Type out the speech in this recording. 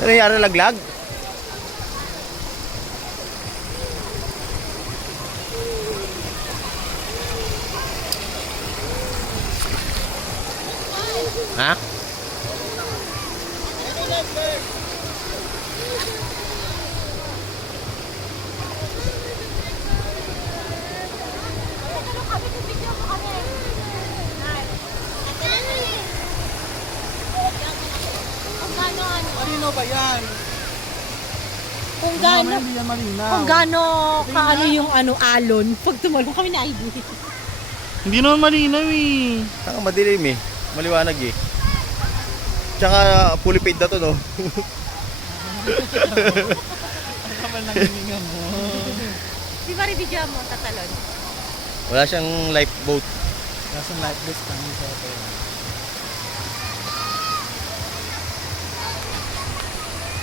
Ano nangyari, laglag? Ha? Marino ba yan? Kung gaano, Hindi yan malinaw. kung gaano kaano yung alon, pag tumalong kami na ID. Hindi naman malinaw eh. Saka madilim eh. Maliwanag eh. Tsaka fully paid na to, no? Ang kapal ng hininga mo. Di ba rin mo tatalon? Wala siyang lifeboat. Nasa light vest kami sa hotel.